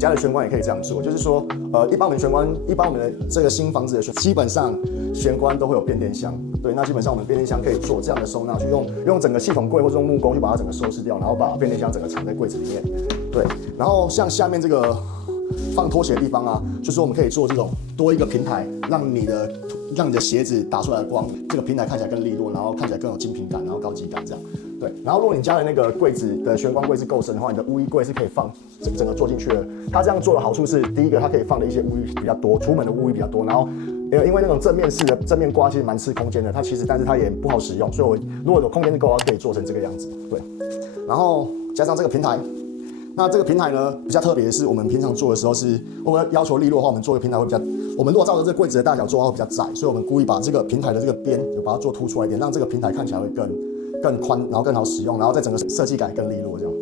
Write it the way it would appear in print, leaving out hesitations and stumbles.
家的玄关也可以这样做，就是说，一般我们的这个新房子的基本上玄关都会有变电箱，对，那基本上我们变电箱可以做这样的收纳，去用整个系统柜或者用木工去把它整个收拾掉，然后把变电箱整个藏在柜子里面，对，然后像下面这个放拖鞋的地方啊，就是我们可以做这种多一个平台，让你的鞋子打出来的光，这个平台看起来更利落，然后看起来更有精品感，然后高级感这样。对，然后如果你家的那个柜子的玄关柜是够深的话，你的污衣柜是可以放整个做进去的。它这样做的好处是，第一个它可以放的一些污衣比较多，出门的污衣比较多，然后因为那种正面式的正面挂其实蛮吃空间的，它其实但是它也不好使用，所以我如果有空间够的话，可以做成这个样子。对，然后加上这个平台。那这个平台呢，比较特别的是，我们平常做的时候是，我们要求利落的话，我们做的平台会比较，我们如果照着这个柜子的大小做的话会比较窄，所以我们故意把这个平台的这个边有把它做凸出来一点，让这个平台看起来会更宽，然后更好使用，然后在整个设计感更利落这样。